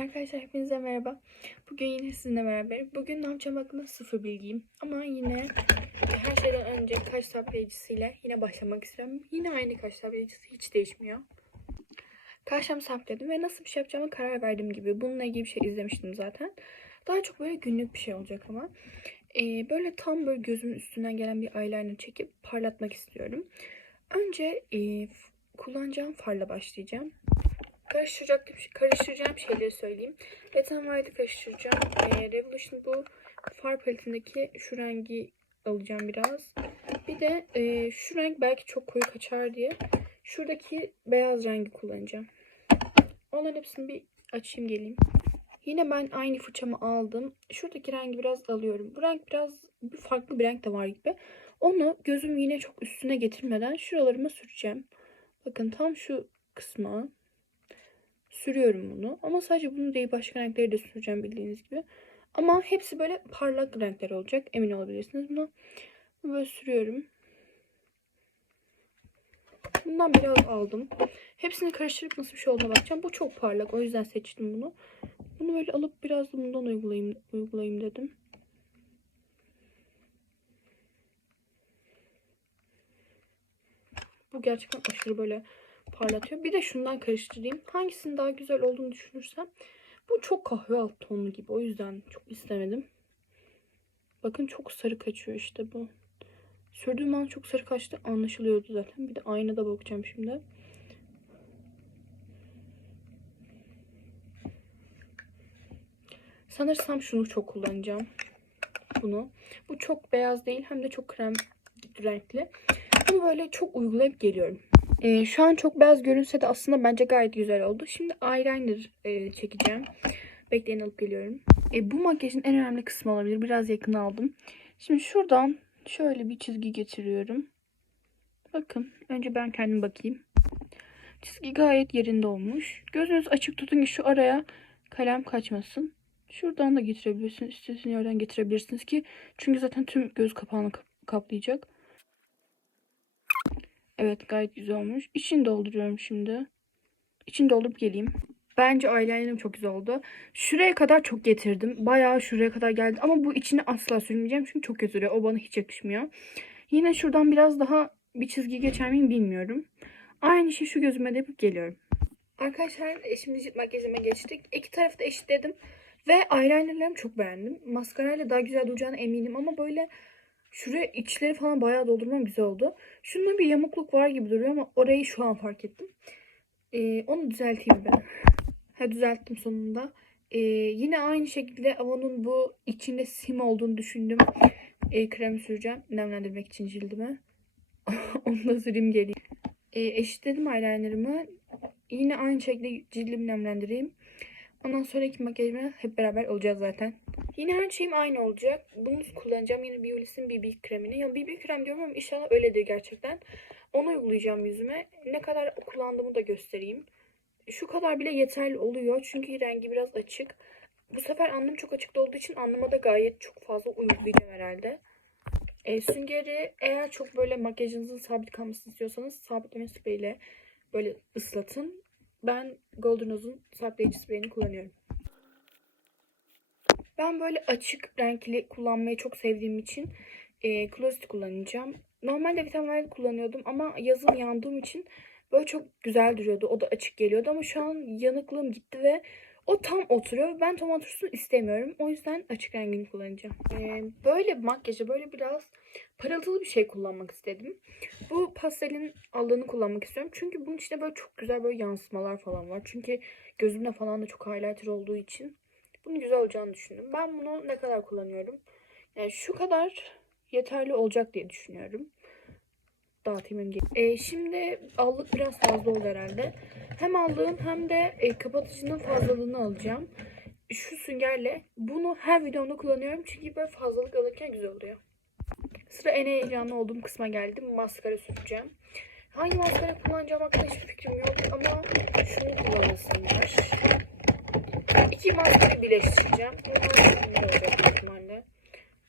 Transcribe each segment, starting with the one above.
Arkadaşlar hepinize merhaba. Bugün yine sizinle beraber. Bugün ne hakkında sıfır bilgiyim. Ama yine her şeyden önce kaş saplayıcısıyla yine başlamak istiyorum. Yine aynı kaş saplayıcısı hiç değişmiyor. Kaşlarımı sapladım ve nasıl bir şey yapacağıma karar verdim gibi. Bununla ilgili bir şey izlemiştim zaten. Daha çok böyle günlük bir şey olacak ama. Ee, böyle tam böyle gözümün üstünden gelen bir eyeliner çekip parlatmak istiyorum. Önce e, kullanacağım farla başlayacağım. Karıştıracak, karıştıracağım şeyleri söyleyeyim. Wet n Wild'i karıştıracağım. Ee, Revolution bu far paletindeki şu rengi alacağım biraz. Bir de e, şu renk belki çok koyu kaçar diye şuradaki beyaz rengi kullanacağım. Onların hepsini bir açayım geleyim. Yine ben aynı fırçamı aldım. Şuradaki rengi biraz alıyorum. Bu renk biraz bir farklı bir renk de var gibi. Onu gözüm yine çok üstüne getirmeden şuralarıma süreceğim. Bakın tam şu kısma sürüyorum bunu. Ama sadece bunu değil başka renkleri de süreceğim bildiğiniz gibi. Ama hepsi böyle parlak renkler olacak. Emin olabilirsiniz buna. Böyle sürüyorum. Bundan biraz aldım. Hepsini karıştırıp nasıl bir şey olduğuna bakacağım. Bu çok parlak. O yüzden seçtim bunu. Bunu böyle alıp biraz da bundan uygulayayım, uygulayayım dedim. Bu gerçekten aşırı böyle parlatıyor. Bir de şundan karıştırayım. Hangisinin daha güzel olduğunu düşünürsem. Bu çok kahve alt tonlu gibi. O yüzden çok istemedim. Bakın çok sarı kaçıyor işte bu. Sürdüğüm an çok sarı kaçtı. Anlaşılıyordu zaten. Bir de aynada bakacağım şimdi. Sanırsam şunu çok kullanacağım. Bunu. Bu çok beyaz değil. Hem de çok krem renkli. Bunu böyle çok uygulayıp geliyorum. Ee, şu an çok beyaz görünse de aslında bence gayet güzel oldu. Şimdi eyeliner e, çekeceğim. Bekleyin alıp geliyorum. E, bu makyajın en önemli kısmı olabilir. Biraz yakın aldım. Şimdi şuradan şöyle bir çizgi getiriyorum. Bakın önce ben kendim bakayım. Çizgi gayet yerinde olmuş. Gözünüz açık tutun ki şu araya kalem kaçmasın. Şuradan da getirebilirsiniz. İstediğiniz yerden getirebilirsiniz ki çünkü zaten tüm göz kapağını kap- kaplayacak. Evet gayet güzel olmuş. İçini dolduruyorum şimdi. İçini doldurup geleyim. Bence eyelinerım çok güzel oldu. Şuraya kadar çok getirdim. Bayağı şuraya kadar geldi. Ama bu içine asla sürmeyeceğim. Çünkü çok kötü. O bana hiç yakışmıyor. Yine şuradan biraz daha bir çizgi geçer miyim bilmiyorum. Aynı şeyi şu gözüme de yapıp geliyorum. Arkadaşlar e, şimdi cilt makyajıma geçtik. İki tarafı da eşitledim. Ve eyelinerlerimi çok beğendim. Maskarayla daha güzel duracağına eminim ama böyle şuraya içleri falan bayağı doldurmam güzel oldu. Şunda bir yamukluk var gibi duruyor ama orayı şu an fark ettim. Ee, onu düzelteyim ben. Ha düzelttim sonunda. Ee, yine aynı şekilde Avon'un bu içinde sim olduğunu düşündüm. Ee, krem süreceğim nemlendirmek için cildime. Onu da süreyim geleyim. Ee, eşitledim eyelinerımı. Yine aynı şekilde cildimi nemlendireyim. Ondan sonraki makyajıma hep beraber olacağız zaten. Yine her şeyim aynı olacak. Bunu kullanacağım. Yine Biolis'in BB kremini. Ya BB krem diyorum ama inşallah öyledir gerçekten. Onu uygulayacağım yüzüme. Ne kadar kullandığımı da göstereyim. Şu kadar bile yeterli oluyor. Çünkü rengi biraz açık. Bu sefer alnım çok açıkta olduğu için alnıma da gayet çok fazla uygulayacağım herhalde. E, süngeri eğer çok böyle makyajınızın sabit kalmasını istiyorsanız sabitleme spreyiyle böyle ıslatın. Ben Golden Rose'un sabitleyici spreyini kullanıyorum. Ben böyle açık renkli kullanmayı çok sevdiğim için e, Closet kullanacağım. Normalde Vitamin kullanıyordum ama yazın yandığım için böyle çok güzel duruyordu. O da açık geliyordu ama şu an yanıklığım gitti ve o tam oturuyor. Ben tam otursun istemiyorum. O yüzden açık rengini kullanacağım. E, böyle makyajı böyle biraz parıltılı bir şey kullanmak istedim. Bu pastelin allığını kullanmak istiyorum. Çünkü bunun içinde böyle çok güzel böyle yansımalar falan var. Çünkü gözümde falan da çok highlighter olduğu için bunun güzel olacağını düşündüm. Ben bunu ne kadar kullanıyorum? Yani şu kadar yeterli olacak diye düşünüyorum. Dağıtayım önce. Ee, şimdi allık biraz fazla oldu herhalde. Hem allığın hem de e, kapatıcının fazlalığını alacağım. Şu süngerle bunu her videomda kullanıyorum. Çünkü böyle fazlalık alırken güzel oluyor. Sıra en heyecanlı olduğum kısma geldim. Maskara süreceğim. Hangi maskara kullanacağım hakkında hiçbir fikrim yok ama şunu kullanasım. İki maskarayı birleştireceğim. Bunlar olacak ihtimalle.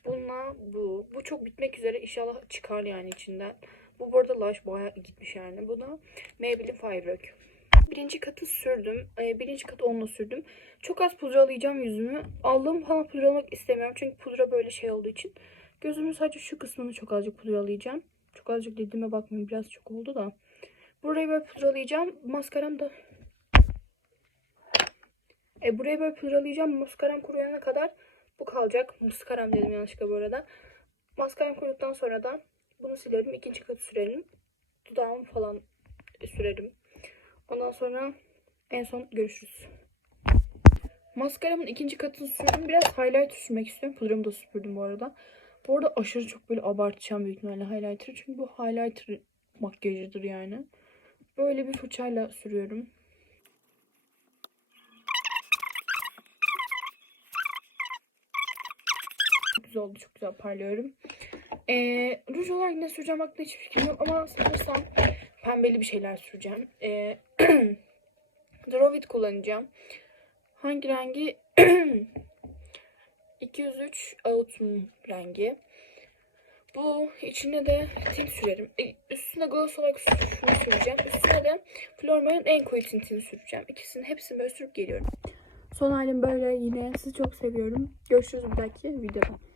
Bununla bu. Bu çok bitmek üzere. İnşallah çıkar yani içinden. Bu burada Lush bayağı gitmiş yani. Bu da Maybelline Firework. Birinci katı sürdüm. Ee, birinci katı onunla sürdüm. Çok az pudralayacağım yüzümü. Aldığım falan pudralamak istemiyorum. Çünkü pudra böyle şey olduğu için. Gözümün sadece şu kısmını çok azıcık pudralayacağım. Çok azıcık dediğime bakmayın. Biraz çok oldu da. Burayı böyle pudralayacağım. Maskaram da... E, burayı böyle pudralayacağım. Maskaram kuruyana kadar bu kalacak. Maskaram dedim yanlışlıkla bu arada. Maskaram kuruduktan sonra da bunu silerim. ikinci katı sürerim. Dudağımı falan sürerim. Ondan sonra en son görüşürüz. Maskaramın ikinci katını sürdüm. Biraz highlighter sürmek istiyorum. Pudramı da süpürdüm bu arada. Bu arada aşırı çok böyle abartacağım büyük ihtimalle highlighter. Çünkü bu highlighter makyajıdır yani. Böyle bir fırçayla sürüyorum. Güzel oldu. Çok güzel parlıyorum. Ee, ruj olarak ne süreceğim hakkında hiçbir fikrim yok. Ama sanırsam pembeli bir şeyler süreceğim. Ee, Drovit kullanacağım. Hangi rengi? 203 Autumn rengi. Bu içine de tint sürerim. E, üstüne gloss olarak şunu süreceğim. Üstüne de Flormar'ın en koyu tintini süreceğim. İkisini hepsini böyle sürüp geliyorum. Son halim böyle yine. Sizi çok seviyorum. Görüşürüz bir dahaki videoda.